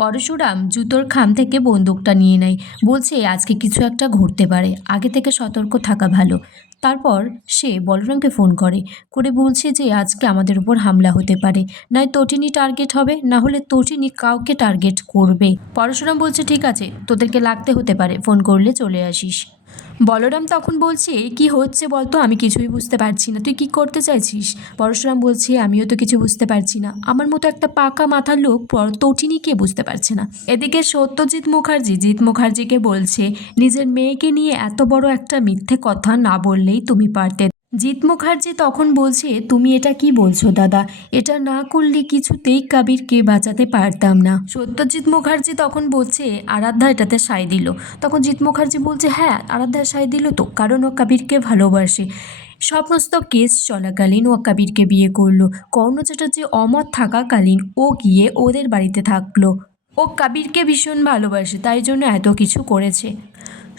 পরশুরাম জুতোর খাম থেকে বন্দুকটা নিয়ে নেয়। বলছে আজকে কিছু একটা ঘটতে পারে, আগে থেকে সতর্ক থাকা ভালো। তারপর সে বলরামকে ফোন করে বলছে যে আজকে আমাদের উপর হামলা হতে পারে, নয় তটিনী টার্গেট হবে, না হলে তটিনী কাউকে টার্গেট করবে। পরশুরাম বলছে ঠিক আছে, তোদেরকে লাগতে হতে পারে, ফোন করলে চলে আসিস। বলরাম তখন বলছে কি হচ্ছে বলতো, আমি কিছুই বুঝতে পারছি না, তুই কি করতে চাইছিস? পরশুরাম বলছে আমিও তো কিছু বুঝতে পারছি না, আমার মতো একটা পাকা মাথার লোক তটিনীকে বুঝতে পারছে না। এদিকে সত্যজিৎ মুখার্জিকে বলছে নিজের মেয়েকে নিয়ে এত বড় একটা মিথ্যে কথা না বললেই তুমি পারতে। জিৎ মুখার্জি তখন বলছে তুমি এটা কি বলছো দাদা, এটা না করলে কিছুতেই কবিরকে বাঁচাতে পারতাম না। সত্যজিৎ মুখার্জি তখন বলছে আরাধ্যা এটাতে সায় দিল। তখন জিৎ মুখার্জি বলছে হ্যাঁ, আরাধ্যা সায় দিল তো, কারণ ও কবিরকে ভালোবাসে। সমস্ত কেস চলাকালীন ও কবিরকে বিয়ে করলো, কর্ণ চ্যাটার্জি অমর থাকাকালীন ও গিয়ে ওদের বাড়িতে থাকলো। ও কবিরকে ভীষণ ভালোবাসে, তাই জন্য এত কিছু করেছে।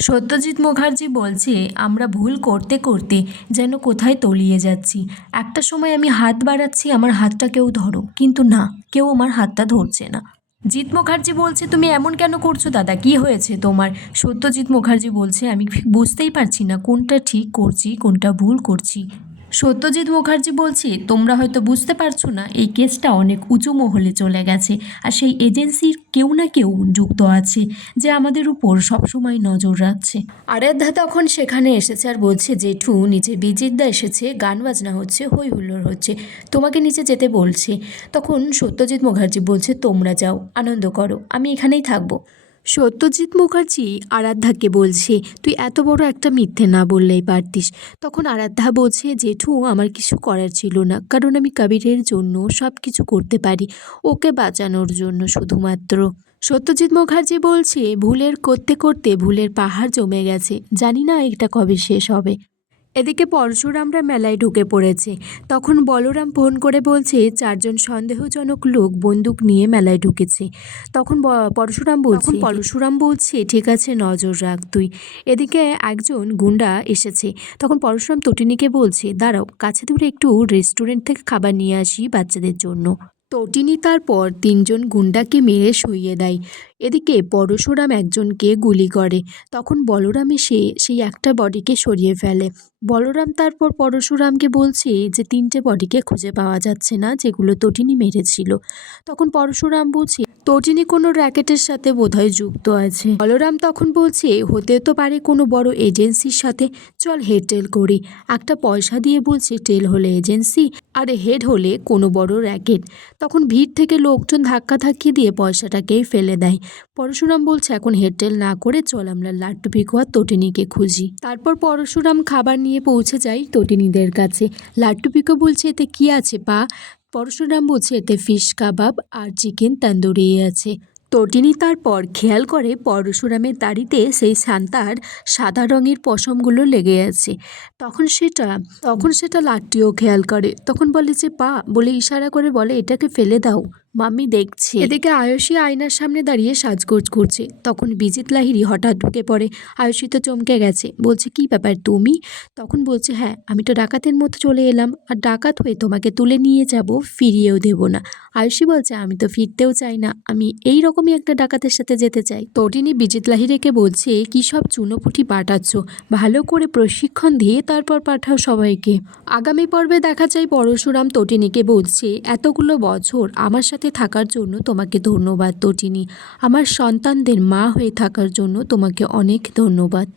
সত্যজিৎ মুখার্জি বলছে আমরা ভুল করতে করতে যেন কোথায় তলিয়ে যাচ্ছি। একটা সময় আমি হাত বাড়াচ্ছি, আমার হাতটা কেউ ধরো, কিন্তু না, কেউ আমার হাতটা ধরছে না। জিৎ মুখার্জি বলছে তুমি এমন কেন করছো দাদা, কি হয়েছে তোমার? সত্যজিৎ মুখার্জি বলছে আমি বুঝতেই পারছি না কোনটা ঠিক করছি কোনটা ভুল করছি। সত্যজিৎ মুখার্জি বলছে তোমরা হয়তো বুঝতে পারছো না, এই কেসটা অনেক উঁচু মহলে চলে গেছে, আর সেই এজেন্সির কেউ না কেউ যুক্ত আছে যে আমাদের উপর সবসময় নজর রাখছে। আরাধ্যা তখন সেখানে এসেছে আর বলছে জেঠু নিচে বিজিতদা এসেছে, গান বাজনা হচ্ছে, হই হুল্লোড় হচ্ছে, তোমাকে নিচে যেতে বলছে। তখন সত্যজিৎ মুখার্জি বলছে তোমরা যাও, আনন্দ করো, আমি এখানেই থাকবো। সত্যজিৎ মুখার্জি আরাধ্যাকে বলছে তুই এত বড় একটা মিথ্যে না বললেই পারতিস। তখন আরাধ্যা বলছে জেঠু আমার কিছু করার ছিল না, কারণ আমি কবিরের জন্য সব কিছু করতে পারি, ওকে বাঁচানোর জন্য শুধুমাত্র। সত্যজিৎ মুখার্জি বলছে ভুলের করতে করতে ভুলের পাহাড় জমে গেছে, জানি না এটা কবে শেষ হবে। এদিকে পরশুরামরা মেলায় ঢুকে পড়েছে। তখন বলরাম ফোন করে বলছে চারজন সন্দেহজনক লোক বন্দুক নিয়ে মেলায় ঢুকেছে। তখন পরশুরাম বলছে ঠিক আছে, নজর রাখ তুই। এদিকে একজন গুন্ডা এসেছে। তখন পরশুরাম তটিনীকে বলছে দাঁড়াও, কাছে দূরে একটু রেস্টুরেন্ট থেকে খাবার নিয়ে আসি বাচ্চাদের জন্য। তটিনী তারপর তিনজন গুন্ডাকে মেরে সইয়ে দেয়। এদিকে পরশুরাম একজনকে গুলি করে। তখন বলরাম এসে সেই একটা বডিকে সরিয়ে ফেলে। বলরাম তারপর পরশুরামকে বলছে যে তিনটে বডিকে খুঁজে পাওয়া যাচ্ছে না যেগুলো তটিনী মেরেছিল। তখন পরশুরাম বলছে তটিনী কোনো র্যাকেটের সাথে বোধহয় যুক্ত আছে। বলরাম তখন বলছে হতে তো পারে কোনো বড় এজেন্সির সাথে, চল হেড টেল করি। একটা পয়সা দিয়ে বলছে টেল হলে এজেন্সি আর হেড হলে কোনো বড় র্যাকেট। তখন ভিড় থেকে লোকজন ধাক্কাধাক্কি দিয়ে পয়সাটাকেই ফেলে দেয়। পরশুরাম বলছে এখন হেড টেল না করে চল আমরা লাট্টু পিকু আর তটিনীকে খুঁজি। তারপর পরশুরাম খাবার নিয়ে পৌঁছে যায় তটিনীদের কাছে। লাট্টু পিকু বলছে এতে কি আছে পা? পরশুরাম বলছে এতে ফিশ কাবাব আর চিকেন তন্দুরি আছে। তটিনী তারপর খেয়াল করে পরশুরামের দাড়িতে সেই সান্তার সাদা রঙের পশমগুলো লেগে আছে। তখন সেটা লাট্টুও খেয়াল করে। তখন বলে যে পা বলে ইশারা করে বলে এটাকে ফেলে দাও, মাম্মি দেখছে। এদিকে আয়ুষী আয়নার সামনে দাঁড়িয়ে সাজগোজ করছে। তখন বিজিত লাহিড়ী হঠাৎ ঢুকে পড়ে। আয়ুষী তো চমকে গেছে, বলছে কি ব্যাপার তুমি? তখন বলছে হ্যাঁ, আমি তো ডাকাতের মতো চলে এলাম, আর ডাকাত হয়ে তোমাকে তুলে নিয়ে যাব, ফিরিয়েও দেব না। আয়ুষী বলছে আমি তো ফিরতেও চাই না, আমি এই রকমই একটা ডাকাতের সাথে যেতে চাই। তটিনী বিজিত লাহিড়ীকে বলছে কি সব চুনোপুটি পাঠাচ্ছ, ভালো করে প্রশিক্ষণ দিয়ে তারপর পাঠাও সবাইকে। আগামী পর্বে দেখা যায় পরশুরাম তটিনীকে বলছে এতগুলো বছর আমার সাথে থাকার জন্য তোমাকে ধন্যবাদ তটিনী, আমার সন্তানদের মা হয়ে থাকার জন্য তোমাকে অনেক ধন্যবাদ।